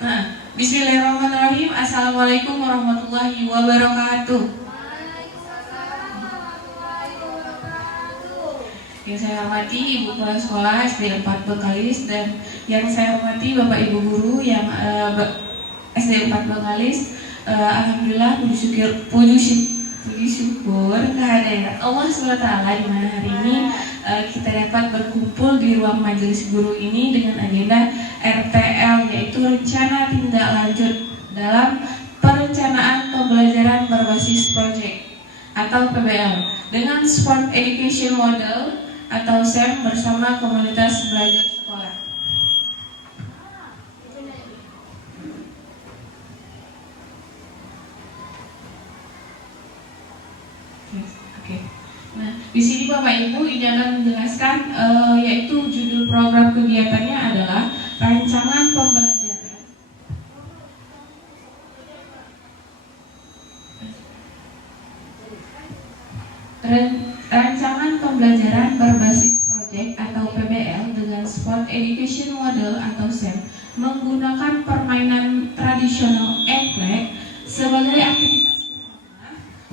Nah, bismillahirrahmanirrahim. Assalamualaikum warahmatullahi wabarakatuh. Yang saya hormati Ibu Kepala Sekolah SD 4 Bengkalis dan yang saya hormati Bapak Ibu Guru yang SD 4 Bengkalis. Alhamdulillah puji syukur kehadiran Allah SWT di mana hari ini kita dapat berkumpul di ruang majelis guru ini dengan agenda RTL, yaitu rencana tindak lanjut dalam perencanaan pembelajaran berbasis proyek atau PBL dengan Sport Education Model atau SEM bersama komunitas belajar sekolah. Oke. Nah, di sini Bapak Ibu ini akan menjelaskan yaitu judul program kegiatannya adalah rancangan pembelajaran. Rancangan pembelajaran berbasis proyek atau PBL dengan Sport Education Model atau SEM menggunakan permainan tradisional engklek sebagai aktivitas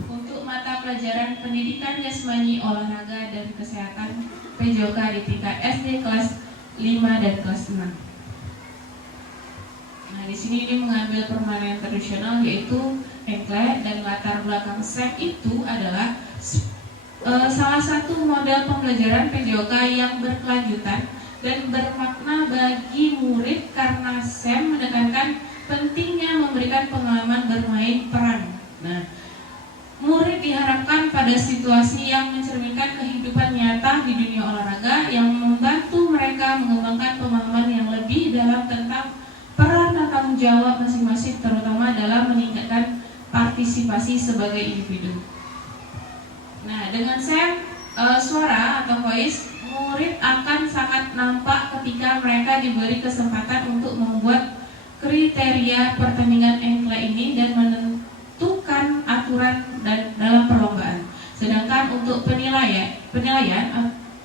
untuk mata pelajaran pendidikan jasmani, olahraga dan kesehatan PJOK di tingkat SD kelas 5 dan kelas 6. Nah, di sini dia mengambil permainan tradisional yaitu engklek, dan latar belakang SEM itu adalah salah satu model pembelajaran PJOK yang berkelanjutan dan bermakna bagi murid karena SEM menekankan pentingnya memberikan pengalaman bermain peran. Nah, murid diharapkan pada situasi yang mencerminkan kehidupan nyata di dunia olahraga yang membantu mereka mengembangkan pemahaman yang lebih dalam tentang peran dan tanggung jawab masing-masing, terutama dalam meningkatkan partisipasi sebagai individu. Nah, dengan SEM suara atau voice, murid akan sangat nampak ketika mereka diberi kesempatan untuk membuat kriteria pertandingan engklek ini dan menentukan aturan dan dalam perlombaan. Sedangkan untuk penilaian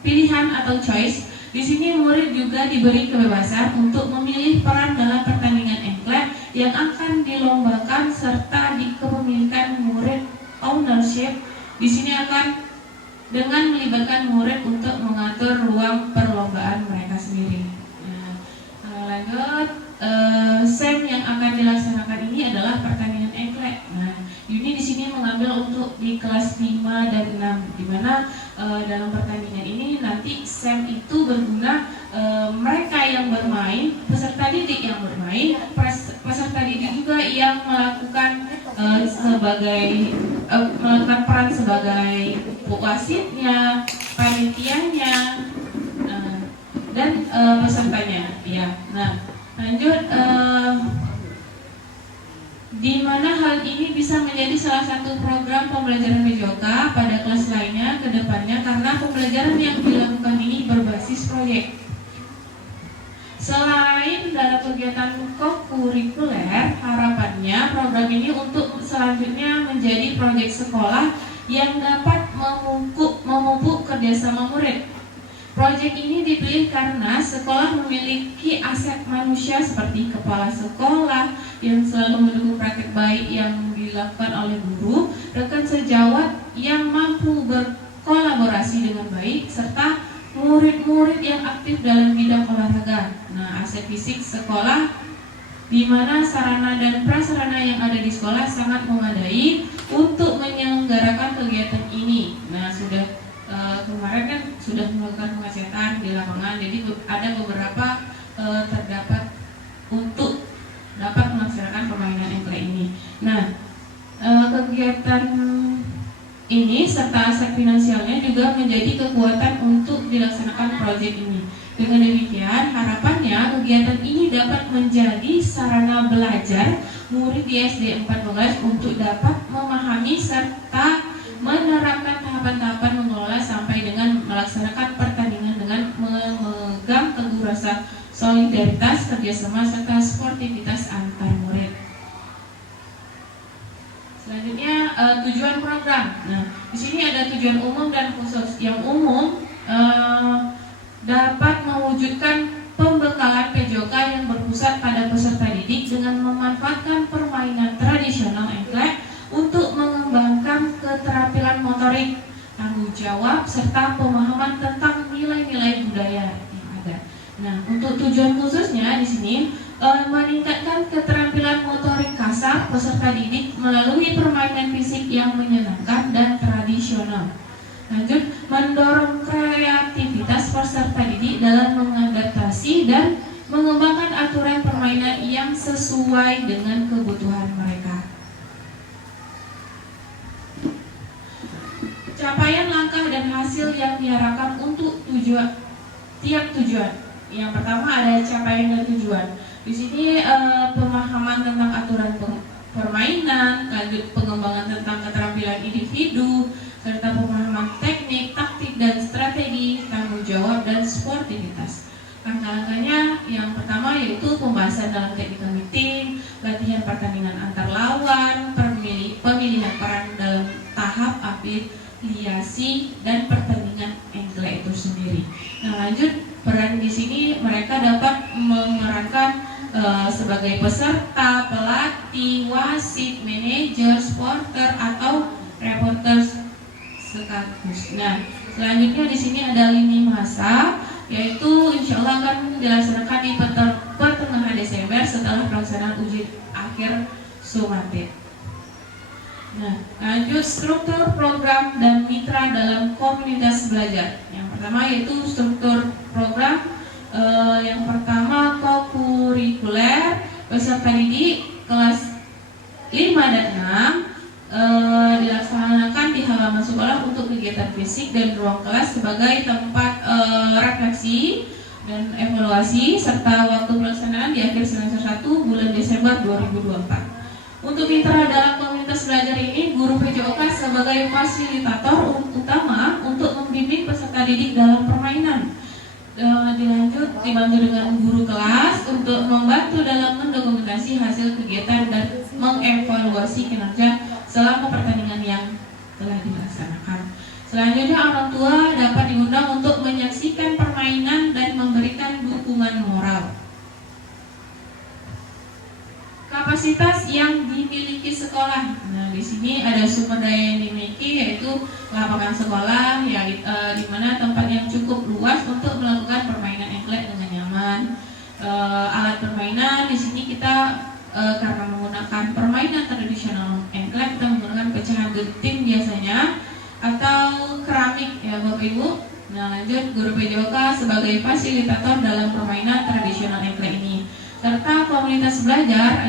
pilihan atau choice, di sini murid juga diberi kebebasan untuk memilih peran dalam pertandingan engklek yang akan dilombakan serta di kepemilikan murid ownership. Di sini akan dengan melibatkan murid untuk mengatur ruang perlombaan mereka sendiri. Nah, lanjut, SEM yang akan dilaksanakan ini adalah pertandingan engklek. Nah, ini di sini mengambil untuk di kelas 5 dan 6, di mana dalam pertandingan ini nanti SEM itu berguna mereka yang bermain, peserta didik yang bermain, peserta didik juga yang melakukan melakukan peran sebagai wasitnya, panitianya, dan pesertanya. Ya. Nah, lanjut, di mana hal ini bisa menjadi salah satu program pembelajaran PJOK pada kelas lainnya ke depannya karena pembelajaran yang dilakukan ini berbasis proyek. Selain dalam kegiatan kokurikuler, harapannya program ini untuk selanjutnya menjadi proyek sekolah yang dapat memupuk kerjasama murid. Proyek ini dipilih karena sekolah memiliki aset manusia seperti kepala sekolah yang selalu mendukung praktek baik yang dilakukan oleh guru, rekan sejawat yang mampu berkolaborasi dengan baik, serta murid-murid yang aktif dalam bidang olahraga. Nah, aset fisik sekolah di mana sarana dan prasarana yang ada di sekolah sangat memadai untuk menyelenggarakan kegiatan ini. Nah, sudah kemarin kan sudah melakukan pengecekan di lapangan, jadi ada beberapa terdapat untuk dapat melaksanakan permainan engklek ini. Nah, kegiatan ini serta aset finansialnya juga menjadi kekuatan untuk dilaksanakan proyek ini. Dengan demikian, harapannya kegiatan ini dapat menjadi sarana belajar murid di SD 4 Bengkalis untuk dapat memahami serta menerapkan tahapan-tahapan mengelola sampai dengan melaksanakan pertandingan dengan memegang teguh rasa solidaritas, kerjasama serta sportivitas antar murid. Selanjutnya tujuan program. Nah, di sini ada tujuan umum dan khusus. Yang umum dapat mewujudkan pembekalan PJOK yang berpusat pada peserta didik dengan memanfaatkan permainan tradisional engklek untuk mengembangkan keterampilan motorik, tanggung jawab, serta pemahaman tentang nilai-nilai budaya yang ada. Nah, untuk tujuan khususnya di sini meningkatkan keterampilan motorik kasar peserta didik melalui permainan fisik yang menyenangkan dan tradisional. Lanjut, mendorong kreativitas peserta didik dalam mengadaptasi dan mengembangkan aturan permainan yang sesuai dengan kebutuhan mereka. Capaian langkah dan hasil yang diharapkan untuk tiap tujuan. Yang pertama ada capaian dan tujuan. Di sini pemahaman tentang aturan permainan, lanjut pengembangan tentang keterampilan individu, serta pemahaman teknik, taktik dan strategi, tanggung jawab dan sportivitas. Langkah-langkahnya yang pertama yaitu pembahasan dalam technical meeting, latihan pertandingan antar lawan, pemilihan peran dalam tahap afiliasi dan pertandingan engklek itu sendiri. Nah, lanjut peran di sini mereka dapat memerankan sebagai peserta, pelatih, wasit, manajer, supporter atau reporters sekaligus. Nah, selanjutnya di sini ada lini masa, yaitu insya Allah akan dilaksanakan di pertengahan Desember setelah pelaksanaan uji akhir Sumated. Nah, lanjut struktur program dan mitra dalam komunitas belajar. Yang pertama yaitu struktur program. Yang pertama kokurikuler, peserta didik kelas 5 dan 6 dilaksanakan di halaman sekolah untuk kegiatan fisik dan ruang kelas sebagai tempat refleksi dan evaluasi serta waktu pelaksanaan di akhir semester 1 bulan Desember 2024. Untuk mitra dalam komunitas belajar ini, guru PJOK sebagai fasilitator utama untuk membimbing peserta didik dalam permainan. Dibantu dengan guru kelas untuk membantu dalam mendokumentasi hasil kegiatan dan mengevaluasi kinerja selama pertandingan yang telah dilaksanakan. Selanjutnya orang tua dapat diundang untuk menyaksikan permainan dan memberikan dukungan moral. Kapasitas yang dimiliki sekolah. Nah, di sini ada sumber daya yang dimiliki yaitu lapangan sekolah ya, di mana tempat yang cukup luas untuk melakukan permainan engklek dengan nyaman. Alat permainan di sini kita karena menggunakan permainan tradisional engklek, kita menggunakan pecahan genting biasanya atau keramik ya Bapak Ibu. Nah, lanjut guru PJOK sebagai fasilitator dalam permainan tradisional engklek ini. Serta komunitas belajar,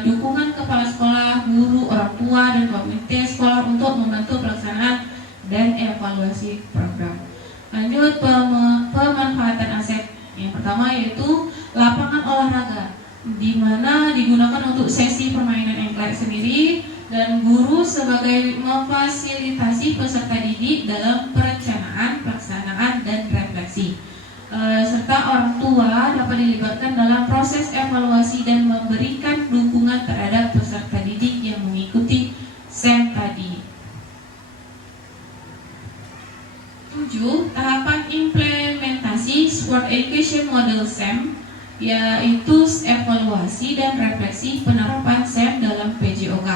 dukungan kepala sekolah, guru, orang tua, dan komite sekolah untuk membantu pelaksanaan dan evaluasi program. Lanjut pemanfaatan aset. Yang pertama yaitu lapangan olahraga, di mana digunakan untuk sesi permainan engklek sendiri, dan guru sebagai memfasilitasi peserta didik dalam perencanaan, pelaksanaan, dan refleksi. Serta orang tua dapat dilibatkan dalam proses evaluasi dan memberikan dukungan terhadap peserta didik yang mengikuti SEM tadi. 7. Tahapan implementasi Sport Education Model SEM, yaitu evaluasi dan refleksi penerapan SEM dalam PJOK.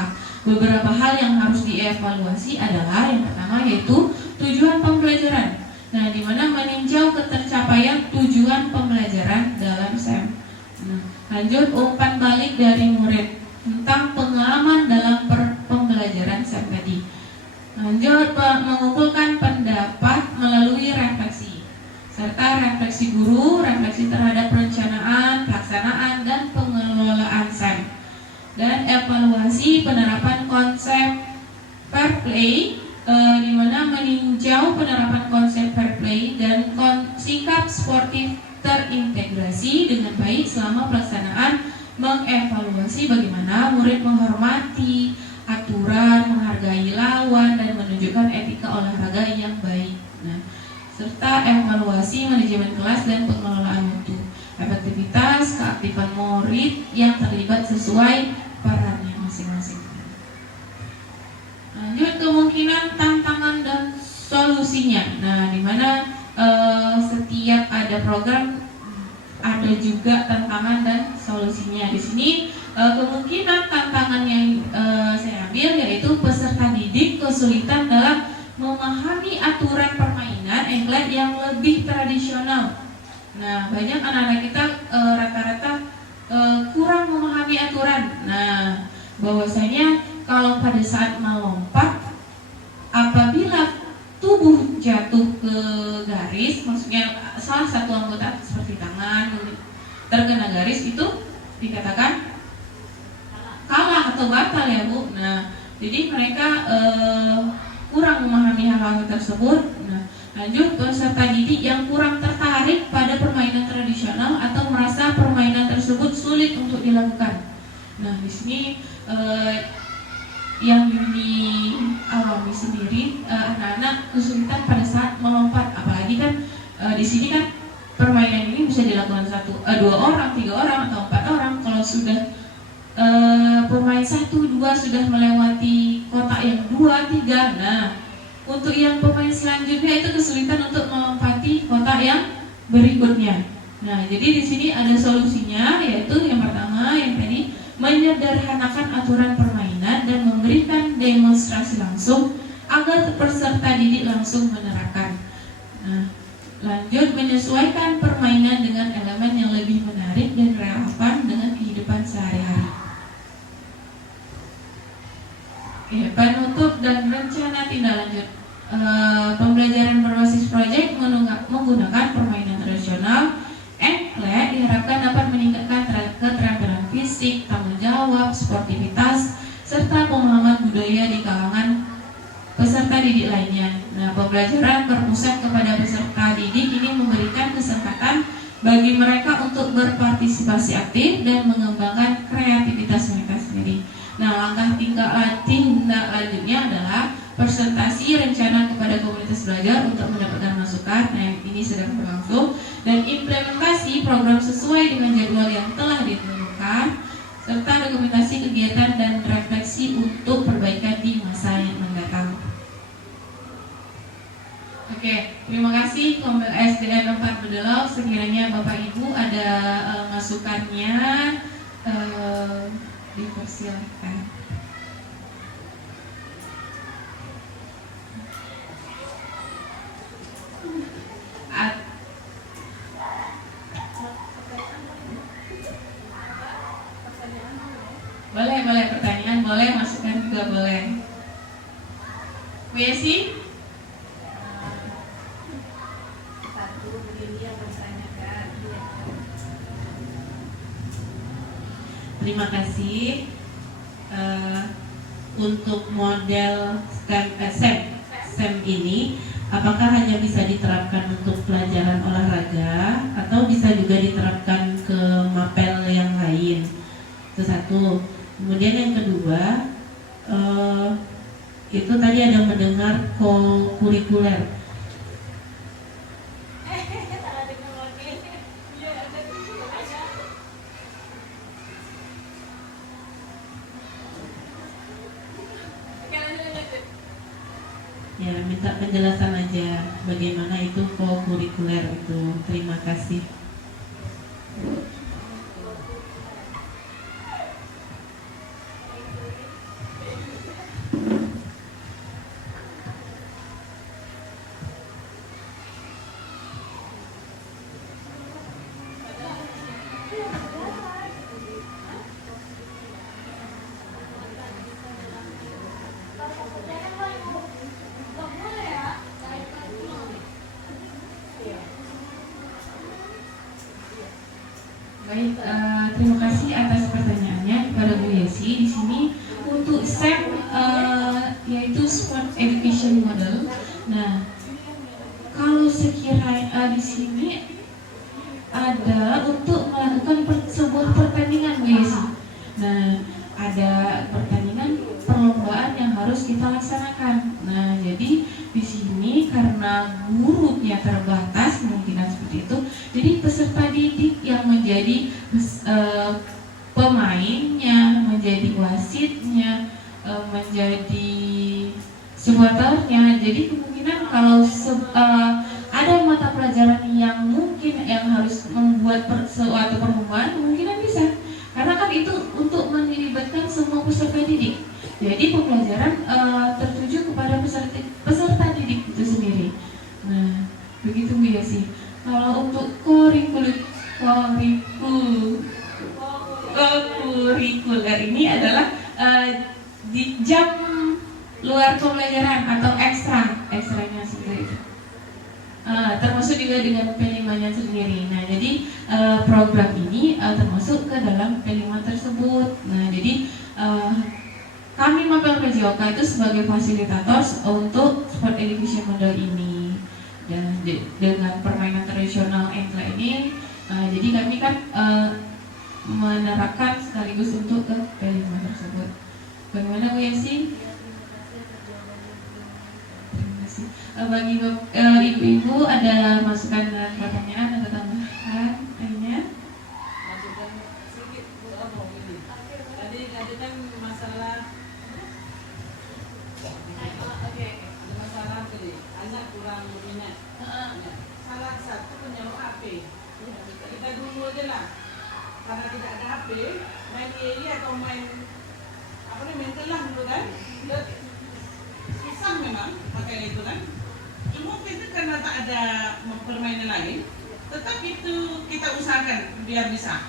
Beberapa hal yang harus dievaluasi adalah yang pertama yaitu tujuan pembelajaran. Nah, di mana meninjau ketercapaian tujuan pembelajaran dalam SEM. Nah, lanjut umpan balik dari murid tentang pengalaman dalam pembelajaran SEM tadi. Lanjut mengumpulkan pendapat melalui refleksi, serta refleksi guru, refleksi terhadap perencanaan, pelaksanaan, dan pengelolaan SEM, dan evaluasi penerapan konsep fair play, di mana meninjau penerapan konsep fair play dan sikap sportif terintegrasi dengan baik selama pelaksanaan, mengevaluasi bagaimana murid menghormati aturan, menghargai lawan, dan menunjukkan etika olahraga yang baik. Nah, serta evaluasi manajemen kelas dan pengelolaan mutu, efektivitas, keaktifan murid yang terlibat sesuai perannya masing-masing. Lanjut kemungkinan, tantangan, dan solusinya. Nah, di mana setiap ada program ada juga tantangan dan solusinya. Di sini kemungkinan tantangan yang saya ambil yaitu peserta didik kesulitan dalam memahami aturan permainan engklek yang lebih tradisional. Nah, banyak anak-anak kita rata-rata kurang memahami aturan. Nah, bahwasanya kalau pada saat melompat, apabila tubuh jatuh ke garis, maksudnya salah satu anggota seperti tangan terkena garis, itu dikatakan kalah atau batal ya Bu. Nah, jadi mereka kurang memahami hal-hal tersebut. Nah, lanjut peserta didik yang kurang tertarik pada permainan tradisional atau merasa permainan tersebut sulit untuk dilakukan. Nah, di sini yang dialami sendiri anak-anak kesulitan pada saat melompat, apalagi kan di sini kan permainan ini bisa dilakukan 2 orang, 3 orang atau 4 orang. Kalau sudah pemain 1, 2 sudah melewati kotak yang 2, 3, nah untuk yang pemain selanjutnya itu kesulitan untuk melompati kotak yang berikutnya. Nah, jadi di sini ada solusinya, yaitu yang pertama yang tadi menyederhanakan aturan permainan dan memberikan demonstrasi langsung agar peserta didik langsung menerapkan. Nah, lanjut menyesuaikan permainan dengan elemen yang lebih menarik dan relevan dengan kehidupan sehari-hari. Penutup dan rencana tindak lanjut. Pembelajaran berbasis proyek menggunakan permainan tradisional engklek diharapkan dapat meningkatkan keterampilan fisik, tanggung jawab, sportivitas, serta pemahaman budaya di kalangan peserta didik lainnya. Nah, pembelajaran berpusat kepada peserta didik ini memberikan kesempatan bagi mereka untuk berpartisipasi aktif dan mengembangkan kreativitas mereka sendiri. Nah, langkah tindak lanjutnya adalah presentasi rencana kepada komunitas belajar untuk mendapatkan masukan. Nah, ini sedang berlangsung, dan implementasi program sesuai dengan jadwal yang telah ditentukan, serta dokumentasi kegiatan dan refleksi untuk perbaikan di masa yang mendatang. Oke, terima kasih SDN 4 Bedelau. Sekiranya Bapak Ibu ada masukannya, dipersilakan. Boleh pertanyaan, boleh masukan juga boleh. Bu Yesi? Terima kasih. Untuk model STEM ini, apakah hanya bisa diterapkan untuk pelajaran olahraga atau bisa juga diterapkan ke mapel yang lain? Itu satu. Kemudian yang kedua, itu tadi ada mendengar co-kurikuler. Ya, minta penjelasan aja bagaimana itu co-kurikuler itu. Terima kasih. Baik, terima kasih atas pertanyaannya kepada Bu Yesi. Di sini untuk SEM yaitu Sport Education Model. Nah, kalau sekiranya di sini ada untuk melakukan sebuah pertandingan Bu Yesi. Nah, ada pertandingan perlombaan yang harus kita laksanakan. Nah, jadi di sini karena gurunya terbatas, mungkin seperti itu. Jadi peserta didik yang menjadi pemainnya, menjadi wasitnya, menjadi supporternya. Jadi kemungkinan kalau ada mata pelajaran yang mungkin yang harus membuat suatu pertemuan kemungkinan bisa, karena kan itu untuk melibatkan semua peserta didik. Jadi pembelajaran tertuju kepada peserta didik itu sendiri. Nah, begitu Bu ya sih. Kalau untuk kurikuler ini adalah di jam luar pembelajaran atau ekstranya seperti itu. Termasuk juga dengan P5-nya sendiri. Nah, jadi program ini termasuk ke dalam P5 tersebut. Nah, jadi kami Mapel PJOK itu sebagai fasilitator untuk sport education model ini. Dan dengan permainan tradisional engkle ini, jadi kami kan menerapkan sekaligus untuk ke P5 tersebut. Bagaimana Bu Yesi? Terima kasih. Bagi ibu-ibu ada masukan dan pertanyaan atau tambahan lainnya? Masukan sedikit ini. Tadi kan masalah tadi anak kurang berminat. Salah satu menyewa HP. Kita dulu aja lah. Karena tidak ada HP, main yeli atau main telah dulu kan. Susah memang pakai itu kan. Cuma itu karena tak ada permainan lain, tetap itu kita usahakan biar bisa.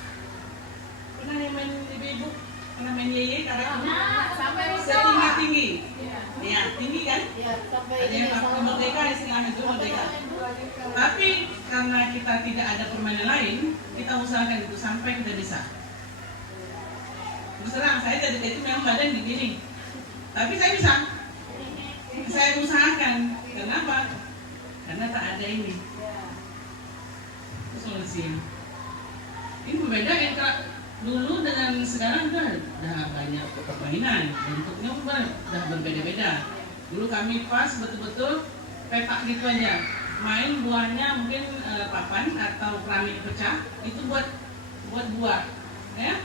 Pernah yang main ibu-ibu, pernah main yeye kadang tinggi. Ya, tinggi kan? Ada yang merdeka, istilahnya itu merdeka. Tapi karena kita tidak ada permainan lain, kita usahakan itu sampai kita bisa. Terus terang, saya dari itu memang badan begini, tapi saya bisa. Saya usahakan. Kenapa? Karena tak ada ini. Itu solusi. Ini berbeda yang dulu dengan sekarang udah banyak permainan. Bentuknya udah berbeda-beda. Dulu kami pas betul-betul petak gitu aja. Main buahnya mungkin papan atau keramik pecah. Itu buat buah, ya.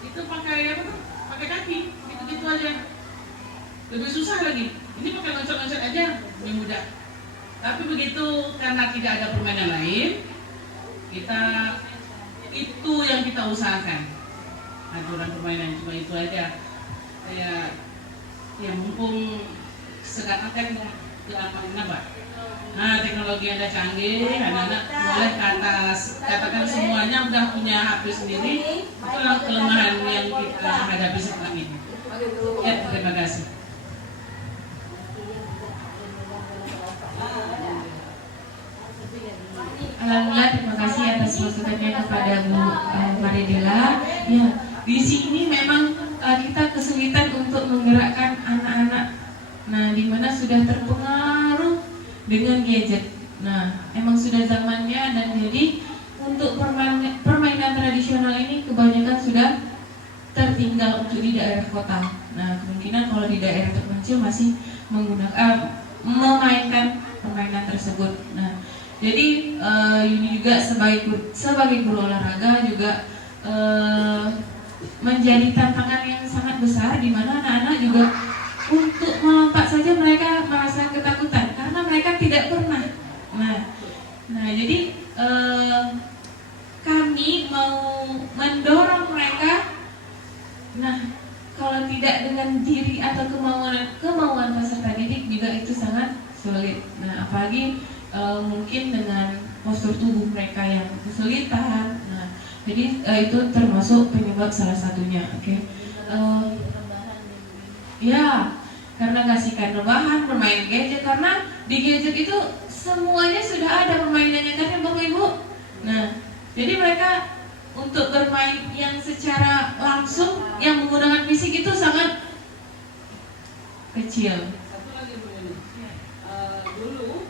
Itu pakai apa tuh? Pakai kaki, gitu-gitu aja. Lebih susah lagi. Ini pakai loncat-loncat aja, lebih mudah. Tapi begitu karena tidak ada permainan lain, itu yang kita usahakan. Aturan permainan cuma itu aja. Ya mumpung sekarang kan teknologi ada canggih, anak-anak boleh katakan semuanya udah punya HP sendiri. Itulah kelemahan yang kita hadapi sekarang ini. Ya, terima kasih. Alhamdulillah, terima kasih atas masukannya kepada Bu Maridela. Ya, di sini memang kita kesulitan untuk menggerakkan anak-anak. Nah, di mana sudah terpengaruh dengan gadget. Nah, emang sudah zamannya dan jadi untuk permainan tradisional ini kebanyakan sudah tertinggal untuk di daerah kota. Nah, kemungkinan kalau di daerah terpencil masih memainkan permainan tersebut. Nah, jadi ini juga sebagai guru olahraga juga menjadi tantangan yang sangat besar, di mana anak-anak juga untuk melompat saja mereka merasa ketakutan karena mereka tidak pernah. Nah jadi kami mau mendorong mereka. Nah, kalau tidak dengan diri atau kemauan peserta didik juga itu sangat sulit. Nah, apalagi mungkin dengan postur tubuh mereka yang kesulitan. Nah, jadi itu termasuk penyebab salah satunya. Oke. Ya, karena kasihkan rebahan, bermain gadget, karena di gadget itu semuanya sudah ada permainannya kan ya Bapak Ibu. Nah, jadi mereka untuk bermain yang secara langsung yang menggunakan fisik itu sangat kecil. Satu lagi Bu Yuni. Dulu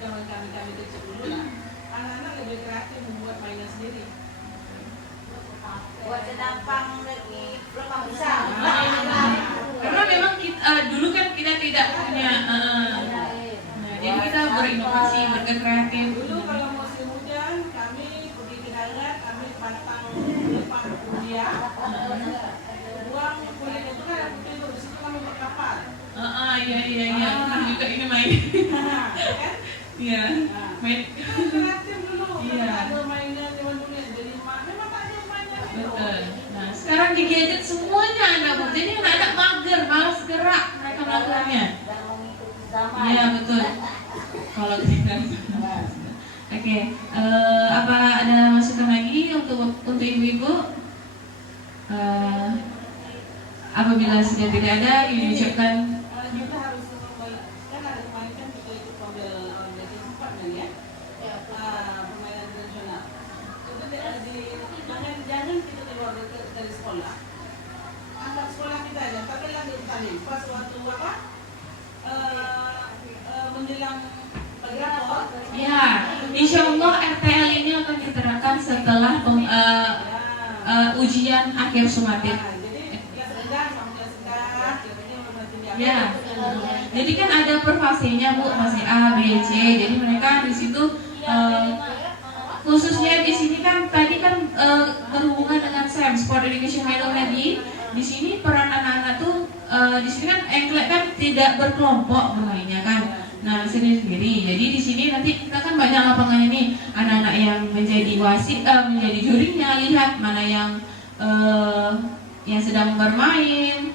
zaman kami kecil dulu lah, anak-anak lebih kreatif membuat mainan sendiri. Buat sedampang lagi belum bisa. Karena memang dulu kan kita tidak punya, jadi kita berinovasi, berkreatif. Dulu kalau musim hujan kami pergi ke darat, kami pasang lepah kuliah, buang kulit itu kan itu di situ kami berkapal. Iya. Juga ini main. Kan? Iya. Main. Kreatif dulu. Iya. Ada mainan Nah, sekarang di gadget semuanya ada Bu. Jadi anak-anak mager, malas gerak mereka melakukannya. Dan mengikuti zaman. Iya betul. Kalau kita Oke, apa ada masukan lagi untuk ibu-ibu? Apabila sudah tidak ada, ini ucapkan Kita harus kan ada kemarin kan kita ikut model basic 4 kan ya. Permainan tradisional. Itu jangan kita keluar dari sekolah. Anak sekolah kita aja, tapi lagi tadi pas waktu apa? Menjelang pagi rapor. ya, insya Allah RTL ini akan diterapkan setelah ujian akhir sumatif. Jadi kelas rendah sama kelas sedang, biasanya berarti Ya, jadi kan ada per fasenya Bu, fase A, B, C. Jadi mereka di situ khususnya di sini kan tadi kan berhubungan dengan SEM, Sport Education Technology. Di sini peran anak-anak tuh di sini kan engklek kan tidak berkelompok bermainnya kan. Nah, sendiri-sendiri. Jadi di sini nanti kita kan banyak lapangannya nih, anak-anak yang menjadi wasit, menjadi jurinya, lihat mana yang sedang bermain.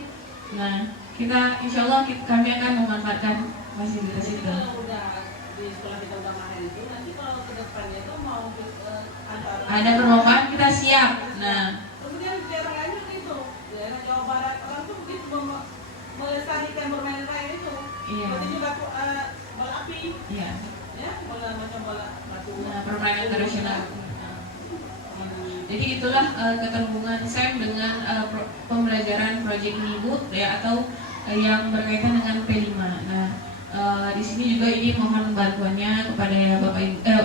Nah, kita insya Allah kami akan memanfaatkan fasilitas itu. kalau udah di sekolah kita udah mahal itu, nanti kalau ke depannya itu mau antara Ada perlombaan kita siap. Nah, kemudian di daerah lain begitu, daerah Jawa Barat orang tuh begitu melestarikan permainan lain itu. Iya. Seperti juga bola api, iya. ya, bola macam bola batu. Nah, permainan tradisional. Jadi itulah keterhubungan SEM dengan pembelajaran proyek ini Bu, ya, atau yang berkaitan dengan P5. Nah, di sini juga ini mohon bantuannya kepada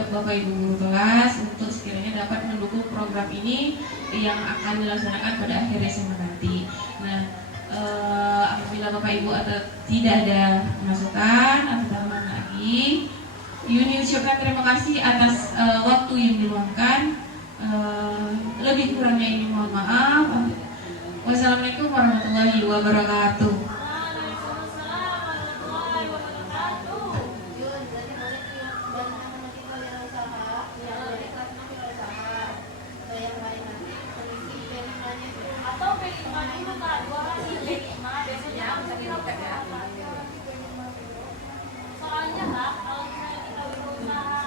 Bapak Ibu guru kelas untuk sekiranya dapat mendukung program ini yang akan dilaksanakan pada akhir Desember nanti. Nah, apabila Bapak Ibu atau tidak ada masukan atau tambahan lagi, Yuni ucapkan terima kasih atas waktu yang diluangkan. Lebih kurangnya ini mohon maaf. Wassalamualaikum warahmatullahi wabarakatuh. Atau P5 dulu Kak, 2 kali.